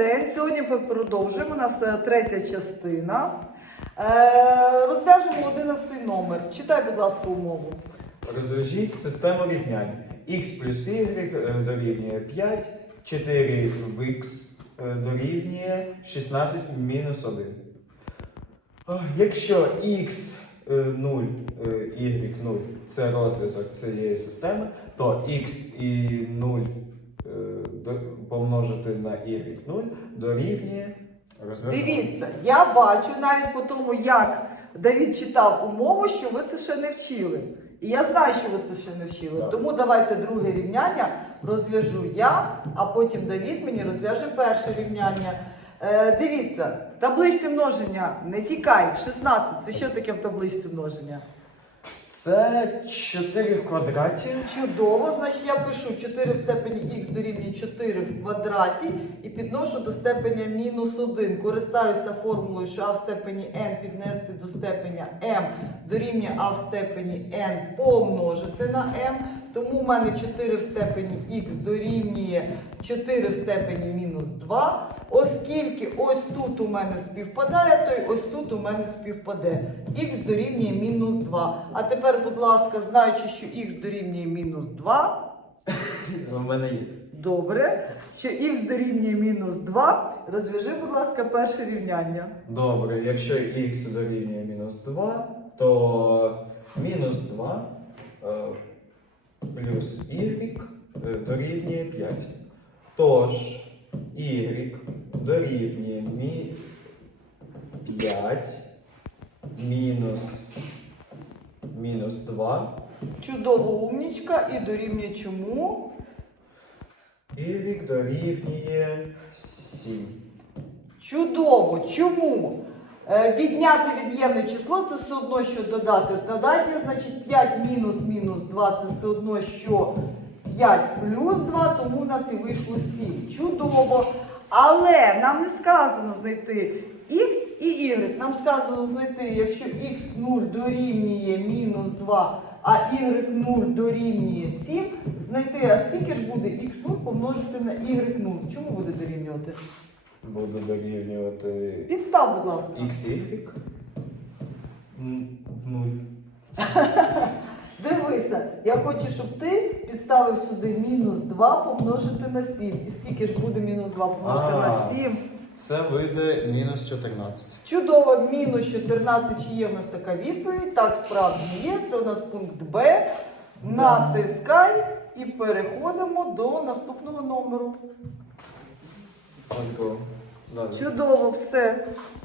день. Сьогодні продовжуємо. У нас е, третя частина. Е, розв'яжемо 11 номер. Читай, будь ласка, умову. Розв'яжіть систему рівнянь. x плюс y е, дорівнює 5, 4 в е, дорівнює 16 мінус 1. Якщо е, 0, е, y 0 це розв'язок цієї системи, то x і 0 е, до- помножити на y 0 дорівнює розв'язок. Дивіться, я бачу навіть по тому, як Давід читав умову, що ви це ще не вчили. І я знаю, що ви це ще не вчили. Так. Тому давайте друге рівняння розв'яжу я, а потім Давід мені розв'яже перше рівняння. Е, дивіться, табличці множення не тікай, 16. Це що таке в табличці множення? Це 4 в квадраті. Чудово, значить я пишу 4 в степені х дорівнює 4 в квадраті і підношу до степеня мінус 1. Користаюся формулою, що а в степені n піднести до степеня m дорівнює а в степені n помножити на m. Тому в мене 4 в степені х дорівнює 4 в степені мінус 2. Оскільки ось тут у мене співпадає, то й ось тут у мене співпаде. Х дорівнює мінус 2. А тепер, будь ласка, знаючи, що х дорівнює мінус 2, У мене є. добре, що х дорівнює мінус 2, розв'яжи, будь ласка, перше рівняння. Добре, якщо х дорівнює мінус 2, то мінус 2 е, плюс y е, дорівнює 5. Тож y дорівнює мі... 5 мінус, мінус 2. Чудово умнічка і дорівнює чому? Y дорівнює 7. Чудово! Чому? Е, Відняти від'ємне число це все одно, що додати додатнє, значить 5 мінус мінус 2 це все одно, що 5 плюс 2, тому у нас і вийшло 7. Чудово! Але нам не сказано знайти x і y. Нам сказано знайти, якщо x0 дорівнює мінус 2, а y0 дорівнює 7, знайти, а скільки ж буде x0 помножити на y0. Чому буде дорівнювати? Буду дорівнювати Підстав, будь ласка. xy м, в 0. Я хочу, щоб ти підставив сюди мінус 2 помножити на 7. І скільки ж буде мінус 2 помножити на А. 7? Це вийде мінус 14. Чудово, мінус 14. Чи є в нас така відповідь? Так, справді є. Це у нас пункт Б. Натискай і переходимо до наступного номеру. Let's go. Далі. Чудово, все.